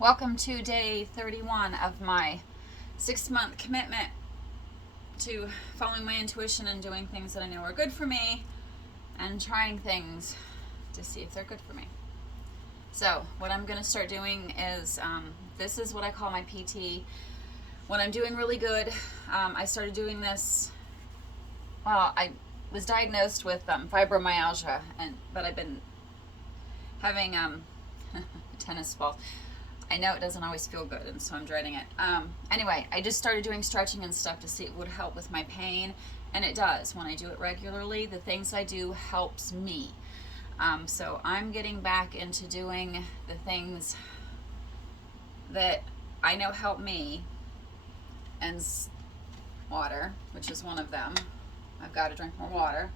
Welcome to day 31 of my 6-month commitment to following my intuition and doing things that I know are good for me and trying things to see if they're good for me. So what I'm going to start doing is, this is what I call my PT. When I'm doing really good, I started doing this, I was diagnosed with fibromyalgia, but I've been having tennis balls. I know it doesn't always feel good, and so I'm dreading it. Anyway, I just started doing stretching and stuff to see if it would help with my pain, and it does. When I do it regularly, the things I do helps me. So I'm getting back into doing the things that I know help me, and water, which is one of them. I've got to drink more water.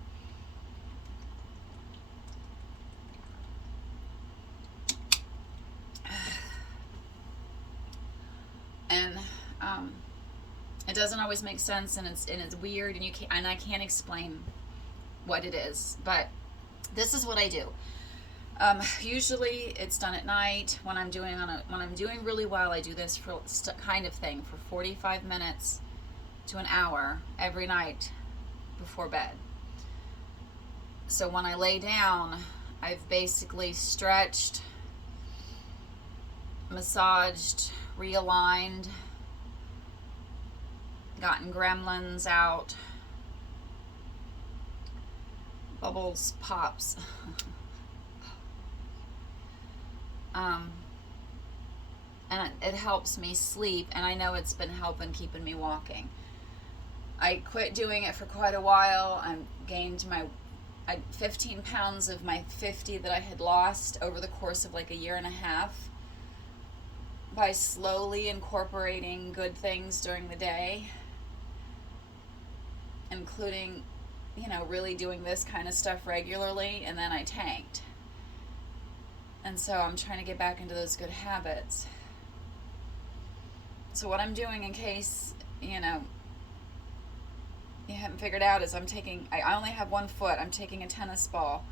And it doesn't always make sense, and it's weird, and I can't explain what it is, but this is what I do. Usually it's done at night when I'm doing really well. I do this kind of thing for 45 minutes to an hour every night before bed. So when I lay down, I've basically stretched, massaged, realigned, gotten gremlins out, bubbles, pops. And it helps me sleep, and I know it's been helping keeping me walking. I quit doing it for quite a while. I gained 15 pounds of my 50 that I had lost over the course of like a year and a half by slowly incorporating good things during the day, including, really doing this kind of stuff regularly, and then I tanked. And so I'm trying to get back into those good habits. So what I'm doing, in case, you haven't figured out, is I only have one foot. I'm taking a tennis ball,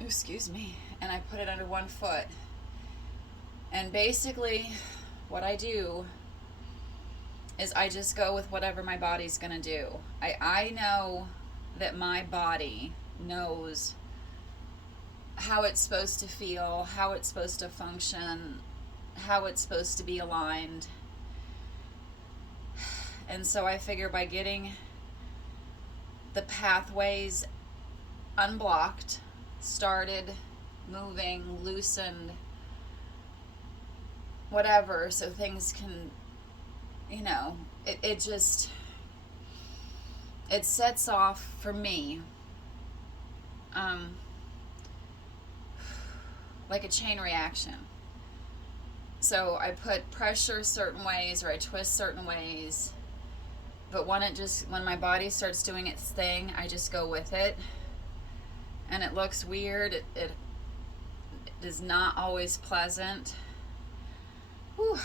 excuse me, and I put it under one foot. And basically what I do is I just go with whatever my body's gonna do. I know that my body knows how it's supposed to feel, how it's supposed to function, how it's supposed to be aligned. And so I figure by getting the pathways unblocked, started, moving, loosened, whatever, so things can, it sets off, for me, like a chain reaction. So I put pressure certain ways, or I twist certain ways, but when my body starts doing its thing, I just go with it. And it looks weird. It is not always pleasant. Whew.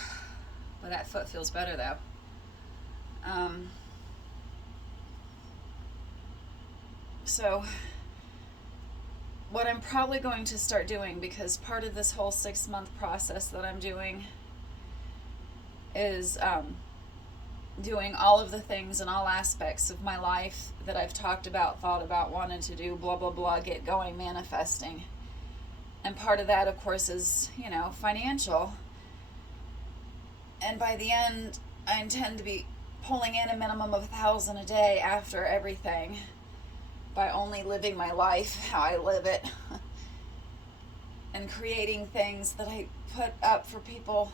But that foot feels better, though. So what I'm probably going to start doing, because part of this whole 6-month process that I'm doing is doing all of the things and all aspects of my life that I've talked about, thought about, wanted to do, blah, blah, blah, get going, manifesting. And part of that, of course, is, financial. And by the end, I intend to be pulling in a minimum of $1,000 a day after everything, by only living my life how I live it and creating things that I put up for people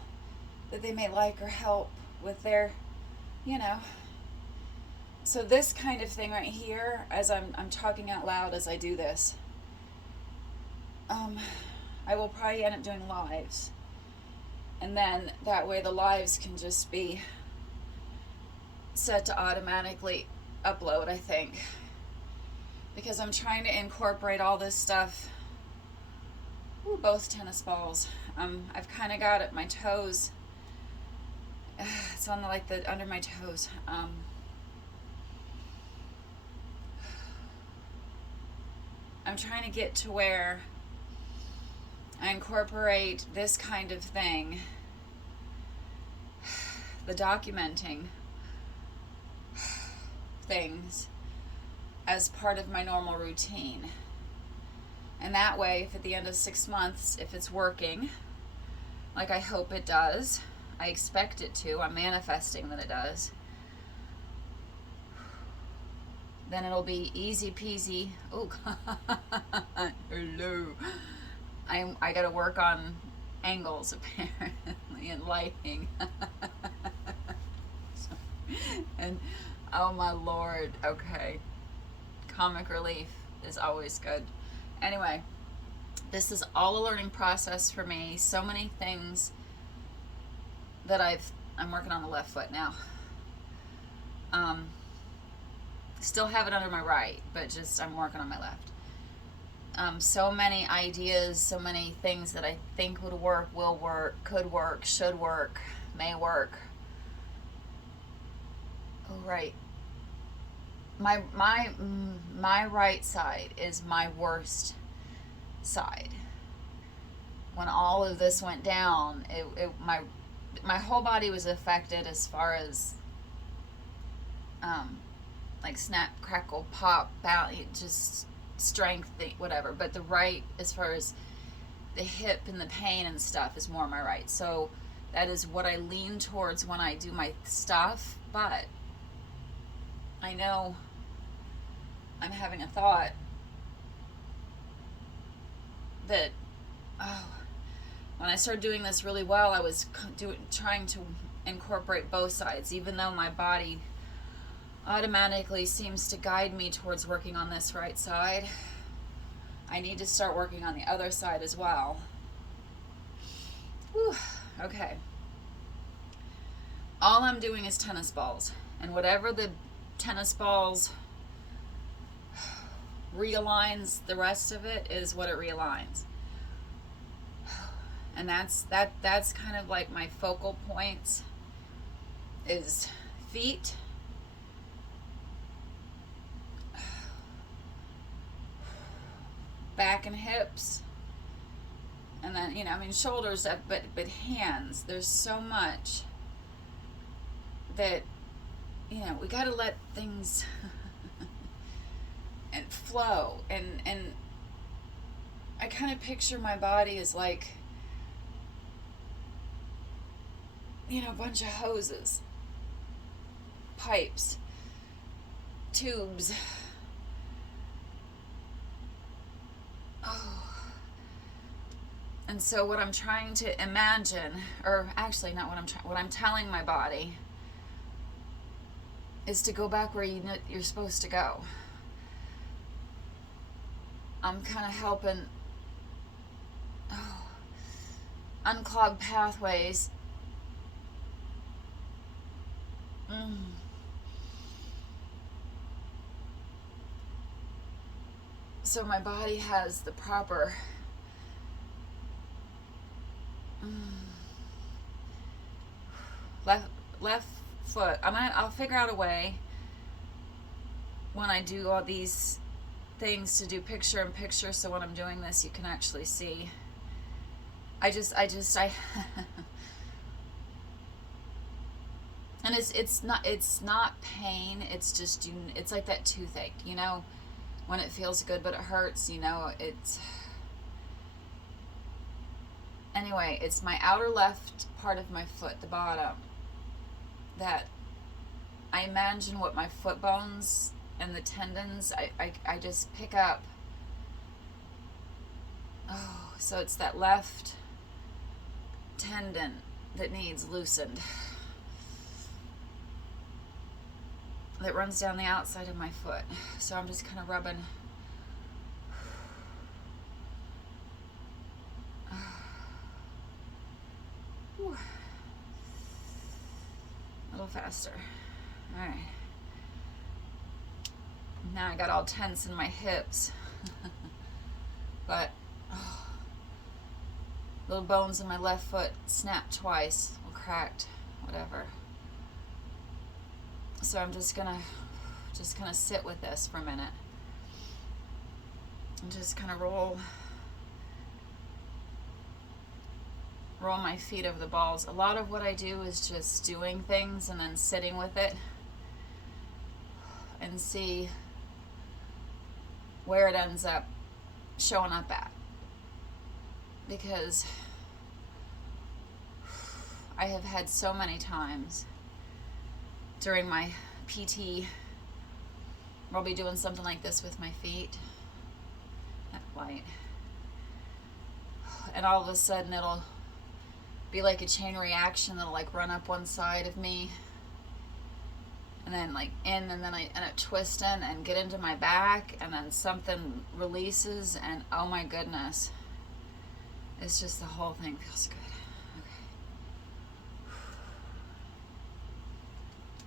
that they may like or help with their, So this kind of thing right here, as I'm talking out loud as I do this, I will probably end up doing lives. And then that way the lives can just be set to automatically upload, I think. Because I'm trying to incorporate all this stuff. Ooh, both tennis balls. I've kind of got it, my toes. It's on the under my toes. I'm trying to get to where I incorporate this kind of thing, the documenting things, as part of my normal routine. And that way, if at the end of 6 months, if it's working, like I hope it does, I expect it to, I'm manifesting that it does, then it'll be easy peasy. Oh, hello. I gotta work on angles, apparently, and lighting. And, oh my Lord, okay. Comic relief is always good. Anyway, this is all a learning process for me. So many things that I'm working on the left foot now. Still have it under my right, but just I'm working on my left. So many ideas, so many things that I think would work, will work, could work, should work, may work. Oh, right. My right side is my worst side. When all of this went down, my whole body was affected as far as like snap, crackle, pop, bounce, just strength, whatever. But the right, as far as the hip and the pain and stuff, is more my right. So that is what I lean towards when I do my stuff. But I know I'm having a thought that, when I started doing this really well, I was trying to incorporate both sides, even though my body automatically seems to guide me towards working on this right side. I need to start working on the other side as well. Whew. Okay. All I'm doing is tennis balls, and whatever the tennis balls realigns, the rest of it is what it realigns. And that's kind of like my focal points is feet, back and hips, and then, shoulders, but hands. There's so much that, we got to let things and flow, and I kind of picture my body as like, a bunch of hoses, pipes, tubes. And so what I'm trying to imagine, or actually not what I'm telling my body, is to go back where you're supposed to go. I'm kind of helping unclog pathways. So my body has the proper left foot. I'll figure out a way when I do all these things to do picture in picture, so when I'm doing this you can actually see. I and it's not pain, it's just it's like that toothache, when it feels good but it hurts, it's anyway, it's my outer left part of my foot, the bottom, that I imagine what my foot bones and the tendons, I just pick up. So it's that left tendon that needs loosened, that runs down the outside of my foot. So I'm just kind of rubbing. A little faster. All right. Now I got all tense in my hips. But little bones in my left foot snapped twice, or cracked, whatever. So I'm just gonna sit with this for a minute and just kind of roll roll my feet over the balls. A lot of what I do is just doing things and then sitting with it and see where it ends up showing up at. Because I have had so many times during my PT where I'll be doing something like this with my feet. That light. And all of a sudden it'll be like a chain reaction that'll like run up one side of me and then like in, and then I end up twisting and get into my back, and then something releases, and oh my goodness, it's just the whole thing feels good. Okay.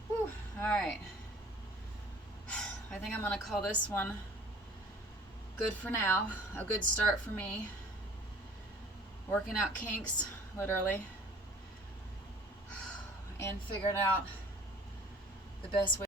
Whew. All right. I think I'm gonna call this one good for now. A good start for me. Working out kinks, literally, and figuring out the best way